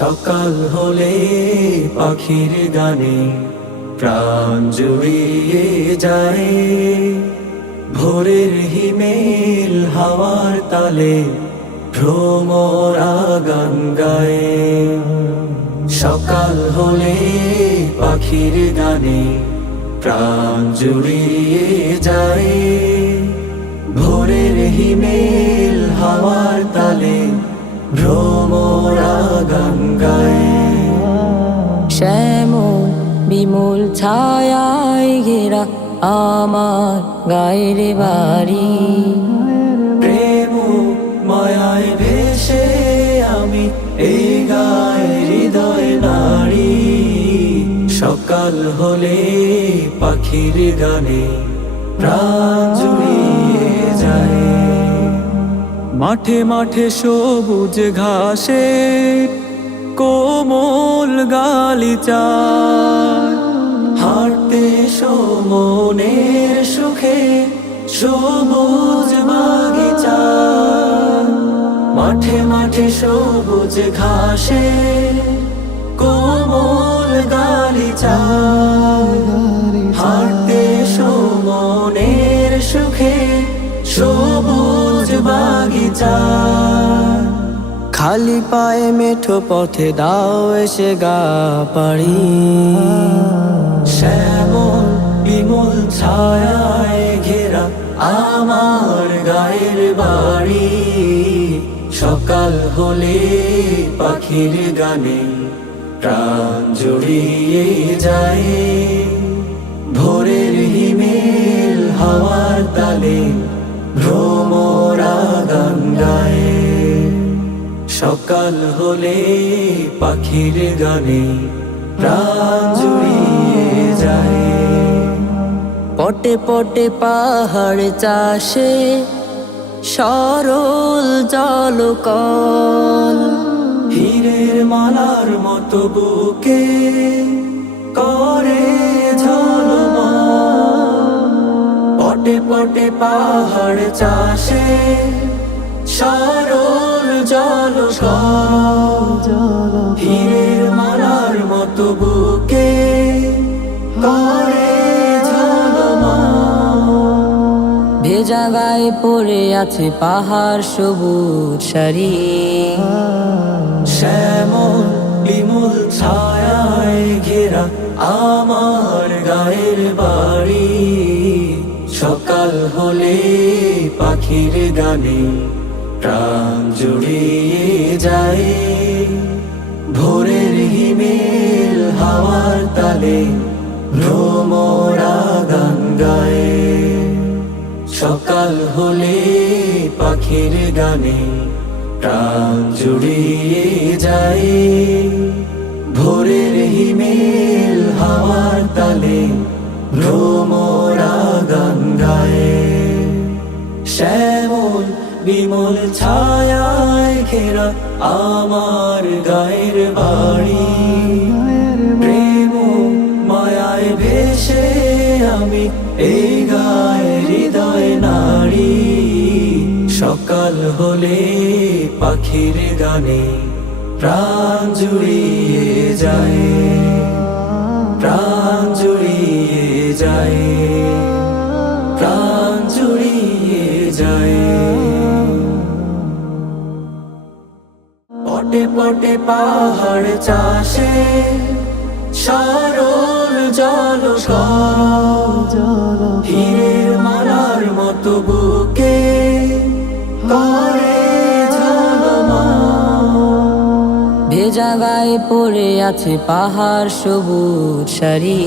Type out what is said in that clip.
সকাল হলে পাখির গানে প্রাণ জুড়িয়ে যায়, ভোরের হিমেল হাওয়ার তালে ভ্রমরা গান গায়। সকাল হলে পাখির গানে প্রাণ জুড়িয়ে যায়, ভোরের হিমেল হাওয়ার তালে ভ্রমরা গান গায়। শ্যামল বিমল ছায়ায় ঘেরা আমার গায়ের বাড়ি, প্রেম মায়ায় ভেসে আমি এই গায়ের হৃদয় নারী। সকাল হলে পাখির গানে প্রাণ জুড়িয়ে যায়, মাঠে মাঠে সবুজ ঘাসে কোমল গালিচা, হাঁটতে মনের সুখে সবুজ বাগিচা। মাঠে মাঠে সবুজ ঘাসে কোমল গালিচা, হাঁটতে মনের সুখে সবুজ বাগিচা। খালি পায়ে মেঠো পথে দাও এসে গা পাড়ি, শ্যামল বিমল ছায়ায় ঘেরা আমার গায়ের বাড়ি। সকাল হলে পাখির গানে প্রাণ জুড়িয়ে যায়, ভোরের হিমেল হাওয়ার তালে ভ্রমরা গান গায়। সকাল হলে পাখির গানে প্রাণ জুড়িয়ে যায়, পটে পটে পাহাড় চাষে সরল জলকল, হীরের মালার মতো বুকে করে ঝলমল। পটে পটে পাহাড় চাষে সরল জলকল, হীরের মালার মতো বুকে করে ঝলমল। ভেজা গায়ে পড়ে আছে পাহাড় সবুজ সারি, শ্যামল বিমল ছায়ায় ঘেরা আমার গায়ের বাড়ি। সকাল হলে পাখির গানে প্রাণ জুড়িয়ে যায়, ভোরের হিমেল হাওয়ার তালে ভ্রমরা গান গায়। সকাল হলে পাখির গানে প্রাণ জুড়িয়ে যায়, ভোরের হিমেল হাওয়ার তালে ভ্রমরা গান গায়। শ্যামল বিমল ছায়ায় ঘেরা আমার গায়ের বাড়ি, প্রেম মায়ায় ভেসে আমি এই গায়ের হৃদয় নারী। সকাল হলে পাখির গানে প্রাণ জুড়িয়ে যায়, প্রাণ জুড়িয়ে যায়, প্রাণ জুড়িয়ে যায়। পটে পটে পাহাড় চাষে সরল জলকল, হীরের মালার মতো বুকে করে ঝলমল। ভেজা গায়ে পড়ে আছে পাহাড় সবুজ সারি,